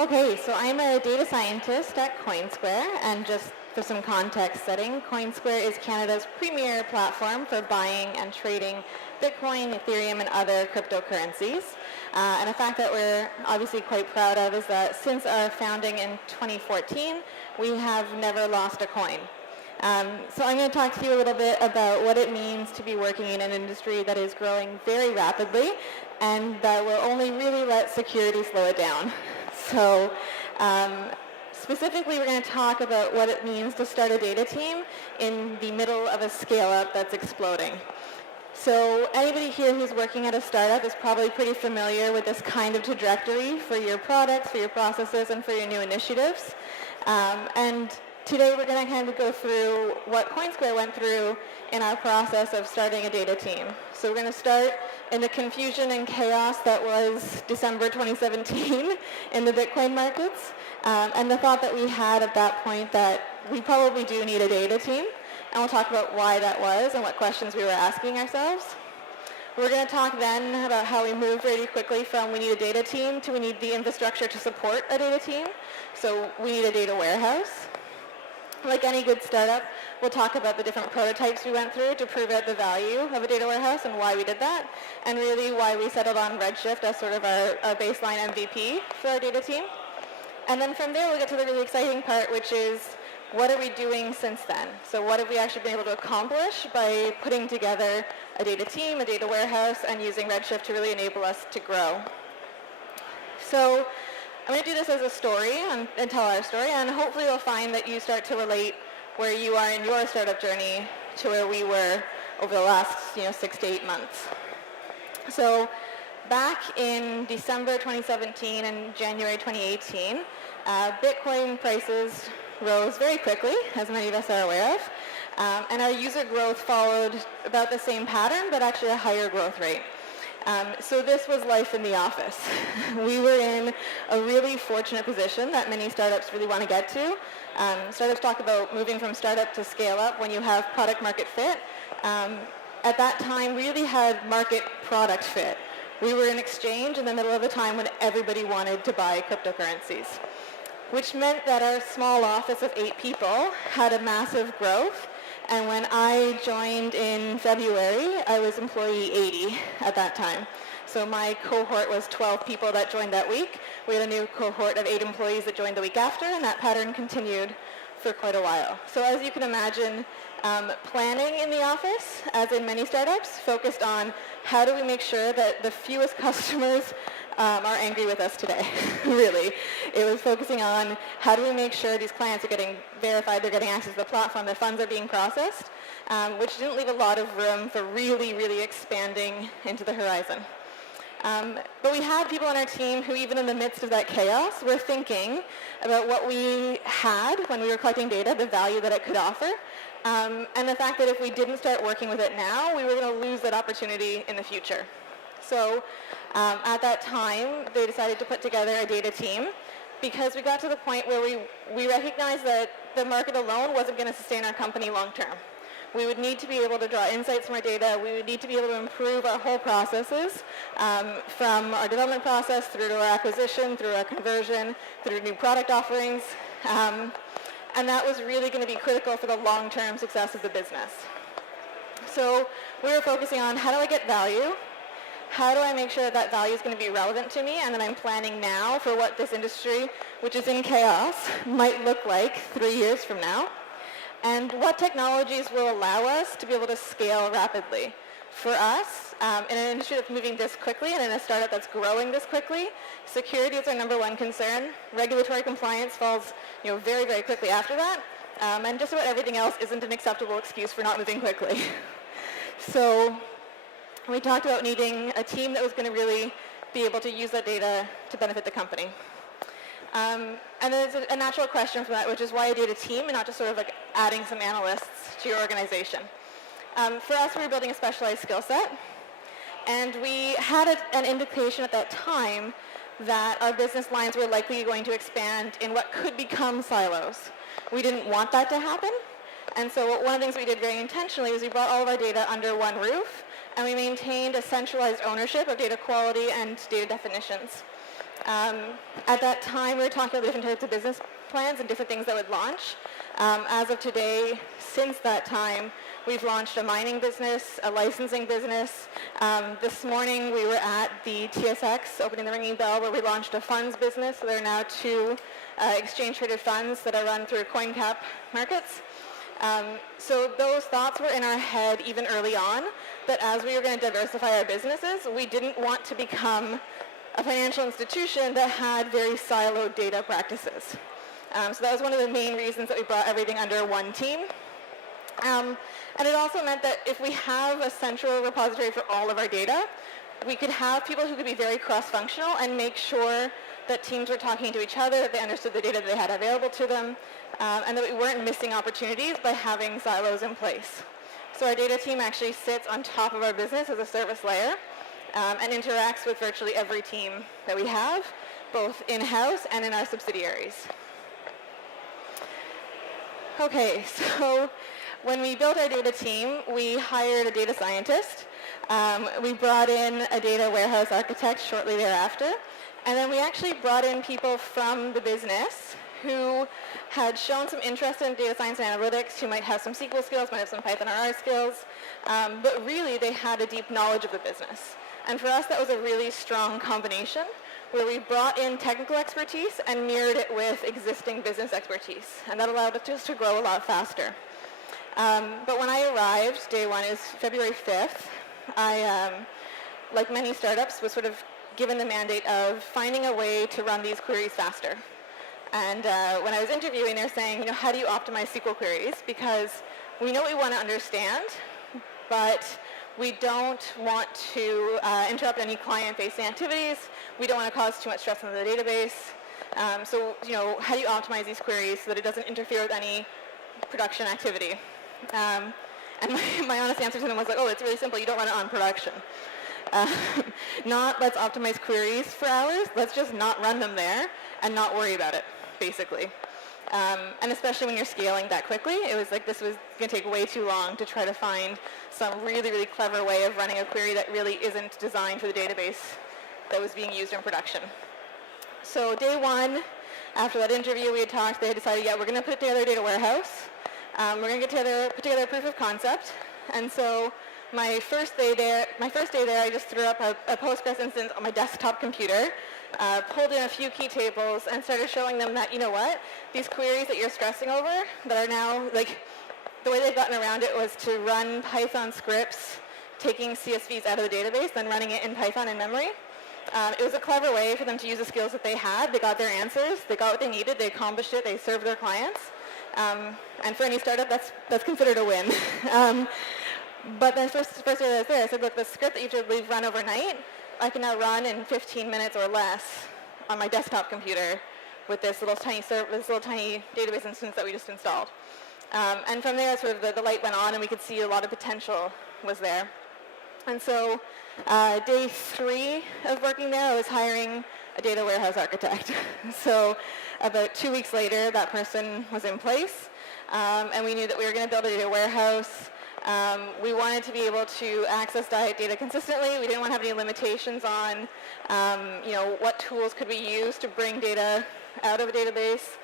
Okay, so I'm a data scientist at Coinsquare, and just for some context setting, Coinsquare is Canada's premier platform for buying and trading Bitcoin, Ethereum, and other cryptocurrencies. And a fact that we're obviously quite proud of is that since our founding in 2014, we have never lost a coin. So I'm going to talk to you a little bit about what it means to be working in an industry that is growing very rapidly and that will only really let security slow it down. So specifically, we're going to talk about what it means to start a data team in the middle of a scale-up that's exploding. So anybody here who's working at a startup is probably pretty familiar with this kind of trajectory for your products, for your processes, and for your new initiatives. And today we're going to kind of go through what Coinsquare went through in our process of starting a data team. So we're going to start in the confusion and chaos that was December 2017 in the Bitcoin markets, and the thought that we had at that point that we probably do need a data team, and we'll talk about why that was and what questions we were asking ourselves. We're going to talk then about how we moved really quickly from we need a data team to we need the infrastructure to support a data team, so we need a data warehouse. Like any good startup, we'll talk about the different prototypes we went through to prove out the value of a data warehouse and why we did that, and really why we settled on Redshift as sort of our baseline MVP for our data team. And then from there, we'll get to the really exciting part, which is what are we doing since then? So what have we actually been able to accomplish by putting together a data team, a data warehouse, and using Redshift to really enable us to grow? So I'm going to do this as a story and tell our story, and hopefully you'll find that you start to relate where you are in your startup journey to where we were over the last 6 to 8 months. So back in December 2017 and January 2018, Bitcoin prices rose very quickly, as many of us are aware of, and our user growth followed about the same pattern, but actually a higher growth rate. So this was life in the office. We were in a really fortunate position that many startups really want to get to. Startups talk about moving from startup to scale up when you have product market fit. At that time, we really had market product fit. We were an exchange in the middle of a time when everybody wanted to buy cryptocurrencies, which meant that our small office of 8 people had a massive growth. And when I joined in February, I was employee 80 at that time. So my cohort was 12 people that joined that week. We had a new cohort of 8 employees that joined the week after, and that pattern continued for quite a while. So as you can imagine, planning in the office, as in many startups, focused on how do we make sure that the fewest customers are angry with us today, really. It was focusing on how do we make sure these clients are getting verified, they're getting access to the platform, the funds are being processed, which didn't leave a lot of room for really, really expanding into the horizon. But we had people on our team who, even in the midst of that chaos, were thinking about what we had when we were collecting data, the value that it could offer, and the fact that if we didn't start working with it now, we were going to lose that opportunity in the future. So at that time, they decided to put together a data team because we got to the point where we recognized that the market alone wasn't going to sustain our company long term. We would need to be able to draw insights from our data. We would need to be able to improve our whole processes from our development process through to our acquisition, through our conversion, through new product offerings. And that was really going to be critical for the long-term success of the business. So we were focusing on how do I get value? How do I make sure that that value is going to be relevant to me and that I'm planning now for what this industry, which is in chaos, might look like 3 years from now? And what technologies will allow us to be able to scale rapidly? For us, in an industry that's moving this quickly and in a startup that's growing this quickly, security is our number one concern. Regulatory compliance falls very, very quickly after that. And just about everything else isn't an acceptable excuse for not moving quickly. So we talked about needing a team that was going to really be able to use that data to benefit the company. And there's a natural question from that, which is why a data team and not just sort of like adding some analysts to your organization. For us, we were building a specialized skill set, and we had an indication at that time that our business lines were likely going to expand in what could become silos. We didn't want that to happen, and so one of the things we did very intentionally was we brought all of our data under one roof, and we maintained a centralized ownership of data quality and data definitions. At that time, we were talking about different types of business plans and different things that would launch. As of today, since that time, we've launched a mining business, a licensing business. This morning, we were at the TSX, opening the ringing bell, where we launched a funds business. So there are now 2 exchange-traded funds that are run through CoinCap markets. So those thoughts were in our head even early on, that as we were going to diversify our businesses, we didn't want to become a financial institution that had very siloed data practices. So that was one of the main reasons that we brought everything under one team. And it also meant that if we have a central repository for all of our data, we could have people who could be very cross-functional and make sure that teams were talking to each other, that they understood the data that they had available to them, and that we weren't missing opportunities by having silos in place. So our data team actually sits on top of our business as a service layer and interacts with virtually every team that we have, both in-house and in our subsidiaries. Okay, so when we built our data team, we hired a data scientist. We brought in a data warehouse architect shortly thereafter. And then we actually brought in people from the business who had shown some interest in data science and analytics, who might have some SQL skills, might have some Python or R skills, but really they had a deep knowledge of the business. And for us, that was a really strong combination, where we brought in technical expertise and mirrored it with existing business expertise. And that allowed us to grow a lot faster. But when I arrived, day one is February 5th, I, like many startups, was sort of given the mandate of finding a way to run these queries faster. And when I was interviewing, they're saying, how do you optimize SQL queries? Because we know what we want to understand, but we don't want to interrupt any client-facing activities. We don't want to cause too much stress on the database. So, how do you optimize these queries so that it doesn't interfere with any production activity? And my honest answer to them was like, oh, it's really simple. You don't run it on production. Not let's optimize queries for hours. Let's just not run them there and not worry about it, basically. And especially when you're scaling that quickly, it was like this was going to take way too long to try to find some really, really clever way of running a query that really isn't designed for the database that was being used in production. So day one, after that interview we had talked, they had decided, yeah, we're going to put together a data warehouse. We're going to put together a proof of concept. And so my first day there, I just threw up a Postgres instance on my desktop computer, pulled in a few key tables, and started showing them that, these queries that you're stressing over that are now, the way they've gotten around it was to run Python scripts, taking CSVs out of the database, then running it in Python in memory. It was a clever way for them to use the skills that they had. They got their answers. They got what they needed. They accomplished it. They served their clients. And for any startup, that's considered a win. But then first day I was there, I said, look, the script that we've run overnight, I can now run in 15 minutes or less on my desktop computer with this little tiny database instance that we just installed. And from there, sort of the light went on, and we could see a lot of potential was there. And so day 3 of working there, I was hiring a data warehouse architect. So about 2 weeks later, that person was in place, and we knew that we were going to build a data warehouse. We wanted to be able to access data consistently. We didn't want to have any limitations on, what tools could we use to bring data out of a database.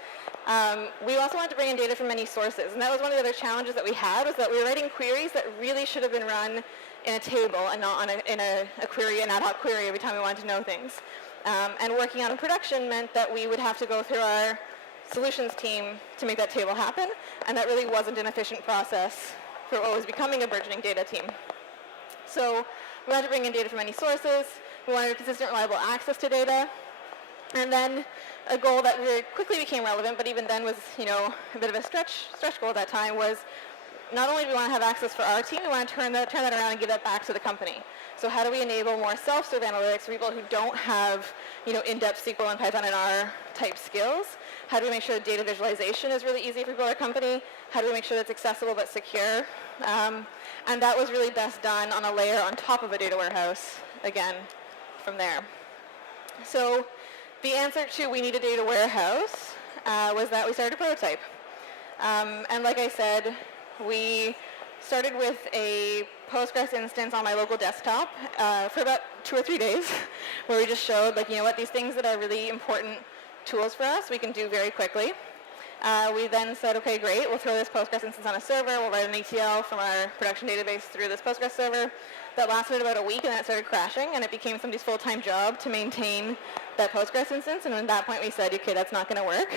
We also wanted to bring in data from many sources, and that was one of the other challenges that we had, was that we were writing queries that really should have been run in a table and not in a query, an ad hoc query every time we wanted to know things. And working on a production meant that we would have to go through our solutions team to make that table happen, and that really wasn't an efficient process for what was becoming a burgeoning data team. So we wanted to bring in data from many sources. We wanted consistent, reliable access to data. And then a goal that very quickly became relevant, but even then was, a bit of a stretch goal at that time, was not only do we want to have access for our team, we want to turn that around and give that back to the company. So how do we enable more self-serve analytics for people who don't have, in-depth SQL and Python and R type skills? How do we make sure that data visualization is really easy for people at our company? How do we make sure that it's accessible but secure? And that was really best done on a layer on top of a data warehouse, again, from there. So the answer to we need a data warehouse was that we started a prototype. And like I said, we started with a Postgres instance on my local desktop. For about 2 or 3 days where we just showed, like, you know what, these things that are really important tools for us, we can do very quickly. We then said, okay, great, we'll throw this Postgres instance on a server, we'll write an ETL from our production database through this Postgres server. That lasted about a week, and then it started crashing, and it became somebody's full-time job to maintain that Postgres instance, and at that point we said, okay, that's not going to work.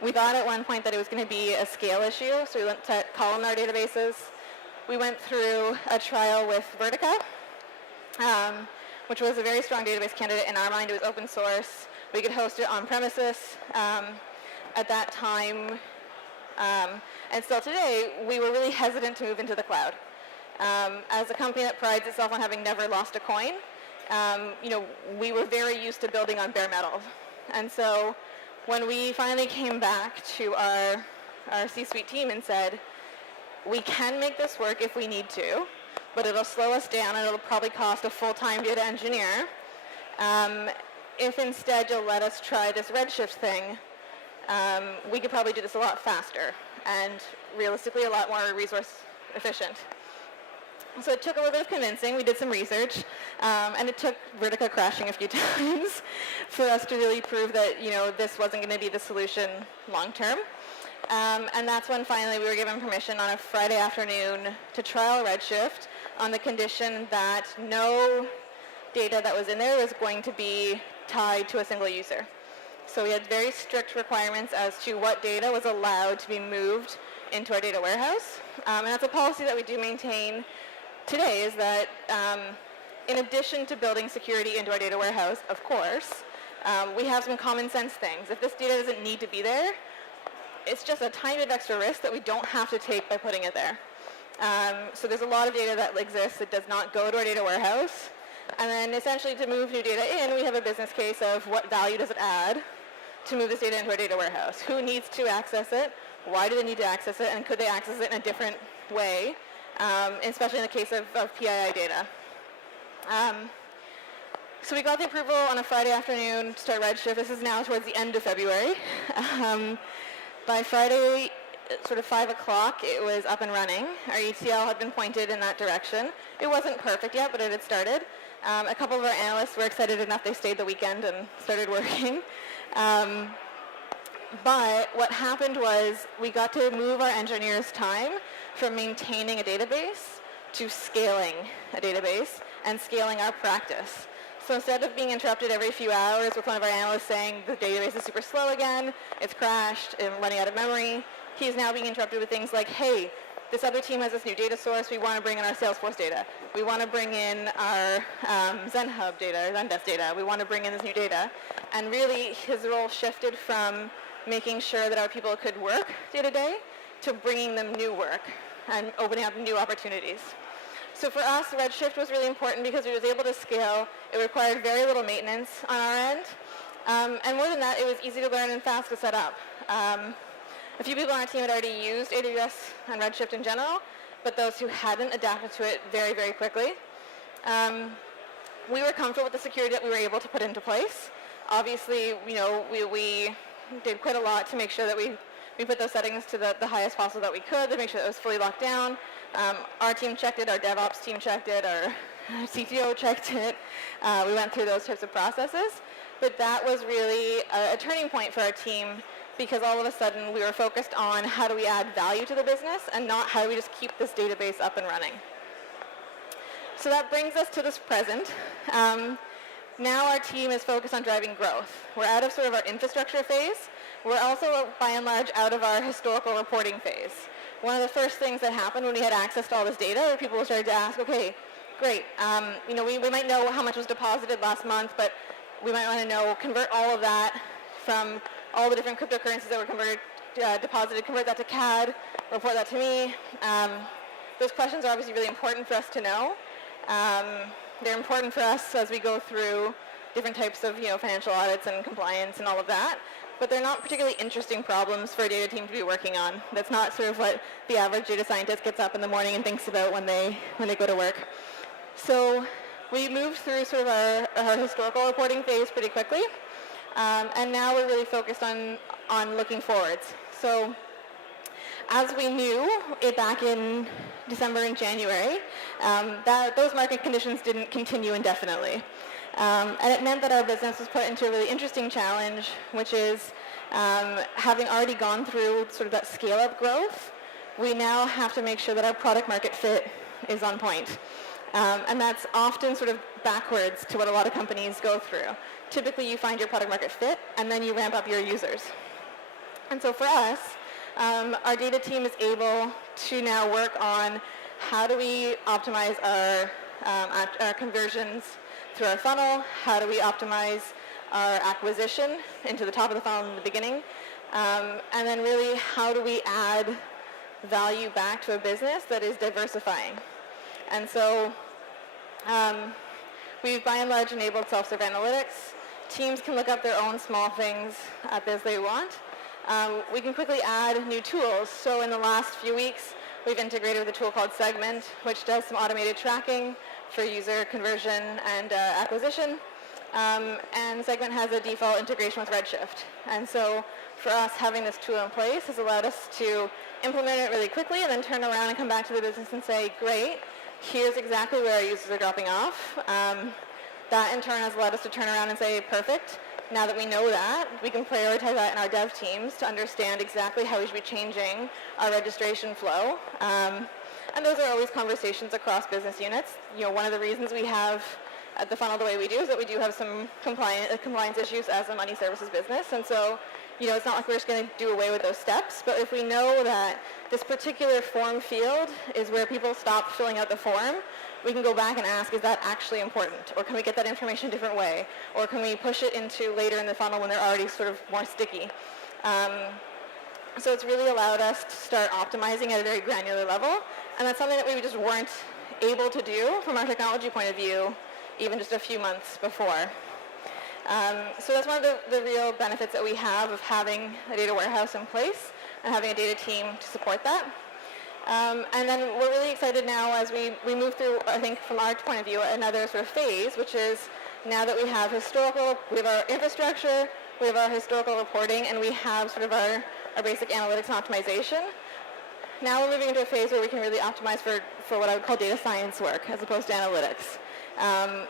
We thought at one point that it was going to be a scale issue, so we went to columnar databases. We went through a trial with Vertica, which was a very strong database candidate. In our mind, it was open source. We could host it on premises. At that time, and still today, we were really hesitant to move into the cloud. As a company that prides itself on having never lost a coin, you know, we were very used to building on bare metal. And so when we finally came back to our C-suite team and said, we can make this work if we need to, but it'll slow us down and it'll probably cost a full-time data engineer. If instead you'll let us try this Redshift thing, we could probably do this a lot faster and realistically a lot more resource efficient. So it took a little bit of convincing. We did some research, and it took Vertica crashing a few times for us to really prove that, you know, this wasn't going to be the solution long term. And that's when finally we were given permission on a Friday afternoon to trial Redshift on the condition that no data that was in there was going to be tied to a single user. So we had very strict requirements as to what data was allowed to be moved into our data warehouse. And that's a policy that we do maintain today, is that in addition to building security into our data warehouse, of course, we have some common sense things. If this data doesn't need to be there, it's just a tiny bit of extra risk that we don't have to take by putting it there. So there's a lot of data that exists that does not go to our data warehouse. And then essentially to move new data in, we have a business case of what value does it add to move this data into our data warehouse. Who needs to access it? Why do they need to access it? And could they access it in a different way, especially in the case of PII data? So we got the approval on a Friday afternoon to start Redshift. This is now towards the end of February. By Friday, sort of 5 o'clock, it was up and running. Our ETL had been pointed in that direction. It wasn't perfect yet, but it had started. A couple of our analysts were excited enough they stayed the weekend and started working. But what happened was we got to move our engineers' time from maintaining a database to scaling a database and scaling our practice. So instead of being interrupted every few hours with one of our analysts saying the database is super slow again, it's crashed, and running out of memory, he's now being interrupted with things like, hey, this other team has this new data source, we want to bring in our Salesforce data. We want to bring in our ZenHub data, or Zendesk data. We want to bring in this new data. And really, his role shifted from making sure that our people could work day to day to bringing them new work and opening up new opportunities. So for us, Redshift was really important because it was able to scale. It required very little maintenance on our end. And more than that, it was easy to learn and fast to set up. A few people on our team had already used AWS and Redshift in general, but those who hadn't adapted to it very, very quickly. We were comfortable with the security that we were able to put into place. Obviously, you know, we did quite a lot to make sure that we put those settings to the highest possible that we could to make sure that it was fully locked down. Our team checked it, our DevOps team checked it, our CTO checked it. We went through those types of processes. But that was really a turning point for our team because all of a sudden we were focused on how do we add value to the business and not how do we just keep this database up and running. So that brings us to this present. Now our team is focused on driving growth. We're out of sort of our infrastructure phase. We're also, by and large, out of our historical reporting phase. One of the first things that happened when we had access to all this data, people started to ask, okay, great, you know, we might know how much was deposited last month, but we might want to know, convert all of that from all the different cryptocurrencies that were converted, deposited, convert that to CAD, report that to me. Those questions are obviously really important for us to know. They're important for us as we go through different types of, you know, financial audits and compliance and all of that. But they're not particularly interesting problems for a data team to be working on. That's not sort of what the average data scientist gets up in the morning and thinks about when they go to work. So we moved through sort of our historical reporting phase pretty quickly. And now we're really focused on looking forwards. So as we knew it back in December and January, those market conditions didn't continue indefinitely. And it meant that our business was put into a really interesting challenge, which is having already gone through sort of that scale-up growth, we now have to make sure that our product market fit is on point. And that's often sort of backwards to what a lot of companies go through. Typically, you find your product market fit, and then you ramp up your users. And so for us, our data team is able to now work on how do we optimize our conversions through our funnel, how do we optimize our acquisition into the top of the funnel in the beginning, and then really how do we add value back to a business that is diversifying. And so we've by and large enabled self-serve analytics. Teams can look up their own small things as they want. We can quickly add new tools. So in the last few weeks, we've integrated with a tool called Segment, which does some automated tracking for user conversion and acquisition. And Segment has a default integration with Redshift. And so for us, having this tool in place has allowed us to implement it really quickly and then turn around and come back to the business and say, great, here's exactly where our users are dropping off. That in turn has allowed us to turn around and say, perfect, now that we know that, we can prioritize that in our dev teams to understand exactly how we should be changing our registration flow. And those are always conversations across business units. One of the reasons we have the funnel the way we do is that we do have some compliance issues as a money services business. And so, it's not like we're just going to do away with those steps. But if we know that this particular form field is where people stop filling out the form, we can go back and ask, is that actually important? Or can we get that information a different way? Or can we push it into later in the funnel when they're already sort of more sticky? So it's really allowed us to start optimizing at a very granular level. And that's something that we just weren't able to do from our technology point of view even just a few months before. So that's one of the real benefits that we have of having a data warehouse in place and having a data team to support that. And then we're really excited now as we move through, I think from our point of view, another sort of phase, which is now that we have our infrastructure, we have our historical reporting, and we have sort of our basic analytics and optimization. Now we're moving into a phase where we can really optimize for what I would call data science work as opposed to analytics.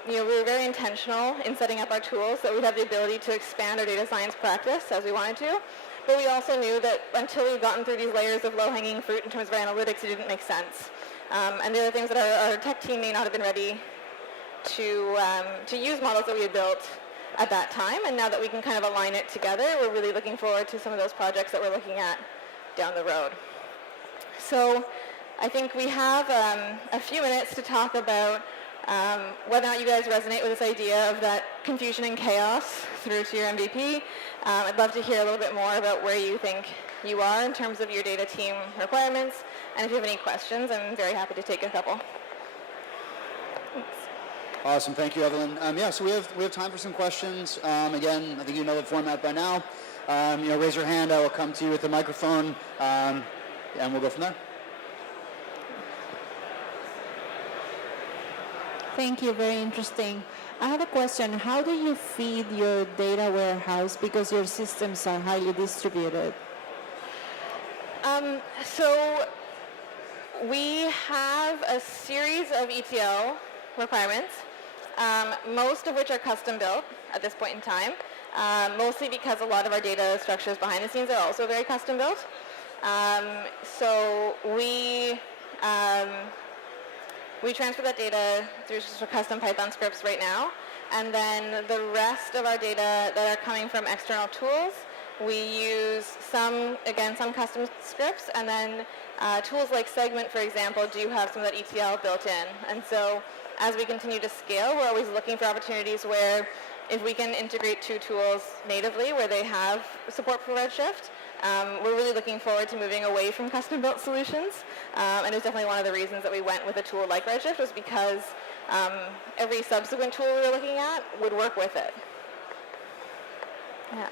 We were very intentional in setting up our tools so that we'd have the ability to expand our data science practice as we wanted to. But we also knew that until we've gotten through these layers of low-hanging fruit in terms of our analytics, it didn't make sense. And there are things that our tech team may not have been ready to use models that we had built at that time. And now that we can kind of align it together, we're really looking forward to some of those projects that we're looking at down the road. So I think we have a few minutes to talk about whether or not you guys resonate with this idea of that confusion and chaos through to your MVP. I'd love to hear a little bit more about where you think you are in terms of your data team requirements. And if you have any questions, I'm very happy to take a couple. Thanks. Awesome. Thank you, Evelyn. So we have time for some questions. Again, I think you know the format by now. Raise your hand. I will come to you with the microphone, and we'll go from there. Thank you. Very interesting. I have a question. How do you feed your data warehouse because your systems are highly distributed? So we have a series of ETL requirements, most of which are custom built at this point in time, mostly because a lot of our data structures behind the scenes are also very custom built. So we transfer that data through just custom Python scripts right now. And then the rest of our data that are coming from external tools, we use some custom scripts. And then tools like Segment, for example, do have some of that ETL built in. And so as we continue to scale, we're always looking for opportunities where if we can integrate two tools natively where they have support for Redshift, we're really looking forward to moving away from custom-built solutions. And it's definitely one of the reasons that we went with a tool like Redshift was because every subsequent tool we were looking at would work with it. Yeah.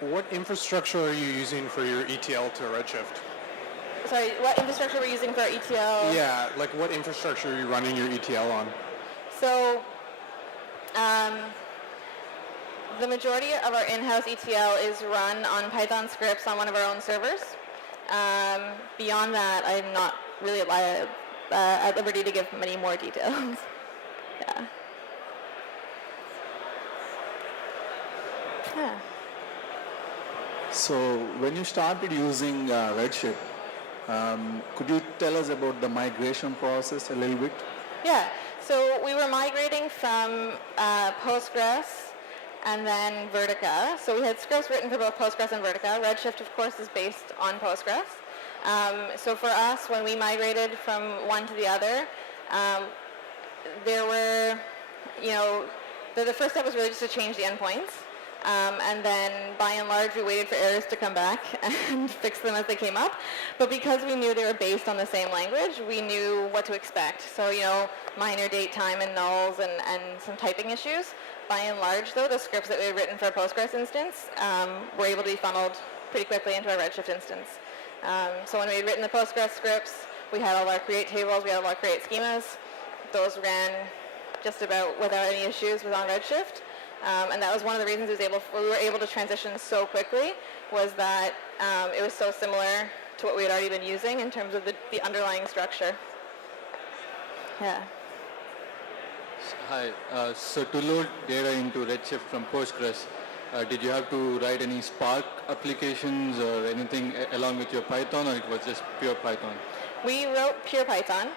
What infrastructure are you using for your ETL to Redshift? Sorry, what infrastructure we're using for our ETL? Yeah, like what infrastructure are you running your ETL on? So The majority of our in-house ETL is run on Python scripts on one of our own servers. Beyond that, I'm not really at liberty to give many more details. Yeah. Yeah. So when you started using Redshift, could you tell us about the migration process a little bit? Yeah, so we were migrating from Postgres and then Vertica. So we had scripts written for both Postgres and Vertica. Redshift, of course, is based on Postgres. So for us, when we migrated from one to the other, there were, the first step was really just to change the endpoints. And then, by and large, we waited for errors to come back and fix them as they came up. But because we knew they were based on the same language, we knew what to expect. So, minor date, time, and nulls, and some typing issues. By and large, though, the scripts that we had written for a Postgres instance were able to be funneled pretty quickly into our Redshift instance. So when we had written the Postgres scripts, we had all our create tables, we had all our create schemas. Those ran just about without any issues on Redshift. And that was one of the reasons we were able to transition so quickly, was that it was so similar to what we had already been using in terms of the underlying structure. Yeah. Hi. So to load data into Redshift from Postgres, did you have to write any Spark applications or anything along with your Python, or it was just pure Python? We wrote pure Python.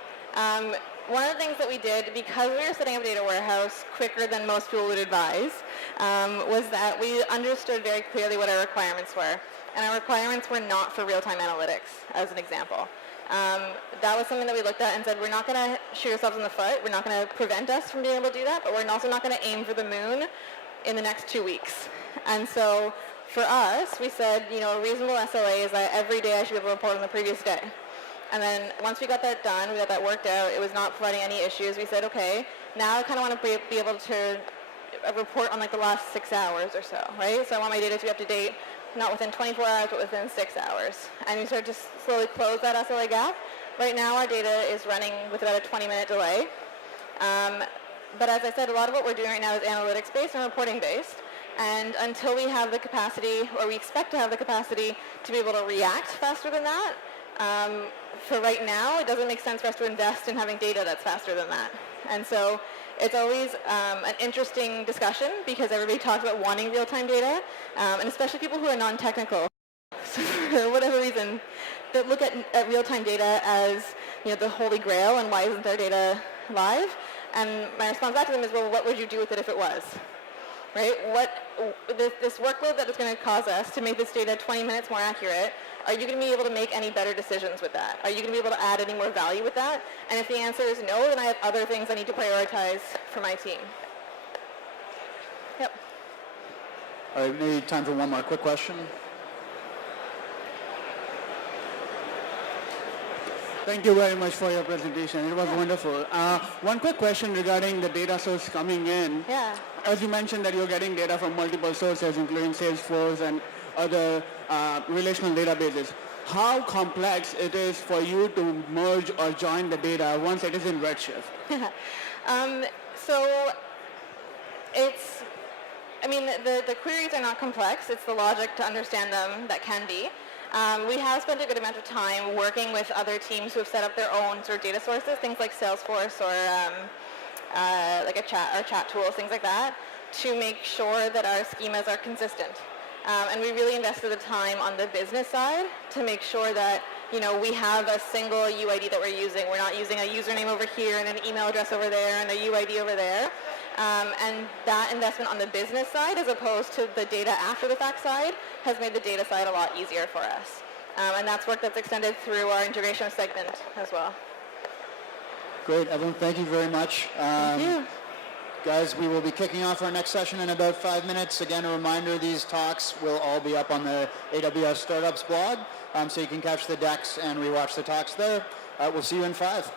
One of the things that we did, because we were setting up a data warehouse quicker than most people would advise, was that we understood very clearly what our requirements were. And our requirements were not for real-time analytics, as an example. That was something that we looked at and said, we're not going to shoot ourselves in the foot. We're not going to prevent us from being able to do that, but we're also not going to aim for the moon in the next 2 weeks. And so for us, we said, a reasonable SLA is that every day I should be able to report on the previous day. And then once we got that done, we got that worked out, it was not providing any issues, we said, okay, now I kind of want to be able to report on like the last 6 hours or so, right? So I want my data to be up to date, not within 24 hours, but within 6 hours. And we started to slowly close that SLA gap. Right now our data is running with about a 20-minute delay. But as I said, a lot of what we're doing right now is analytics-based and reporting-based. And until we have the capacity, or we expect to have the capacity to be able to react faster than that, for right now, it doesn't make sense for us to invest in having data that's faster than that. And so it's always an interesting discussion, because everybody talks about wanting real-time data, and especially people who are non-technical, for whatever reason, that look at real-time data as the holy grail, and why isn't their data live? And my response back to them is, well, what would you do with it if it was? Right? This workload that is going to cause us to make this data 20 minutes more accurate, are you going to be able to make any better decisions with that? Are you going to be able to add any more value with that? And if the answer is no, then I have other things I need to prioritize for my team. Yep. All right, maybe time for one more quick question. Thank you very much for your presentation. It was wonderful. One quick question regarding the data source coming in. Yeah. As you mentioned that you're getting data from multiple sources, including Salesforce and other relational databases. How complex it is for you to merge or join the data once it is in Redshift? So the queries are not complex. It's the logic to understand them that can be. We have spent a good amount of time working with other teams who have set up their own sort of data sources, things like Salesforce or like chat tools, things like that, to make sure that our schemas are consistent. And we really invested the time on the business side to make sure that we have a single UID that we're using. We're not using a username over here and an email address over there and a UID over there. And that investment on the business side, as opposed to the data after the fact side, has made the data side a lot easier for us. And that's work that's extended through our integration of Segment as well. Great, Evelyn, thank you very much. Thank you. Guys, we will be kicking off our next session in about 5 minutes. Again, a reminder, these talks will all be up on the AWS Startups blog, so you can catch the decks and rewatch the talks there. We'll see you in 5.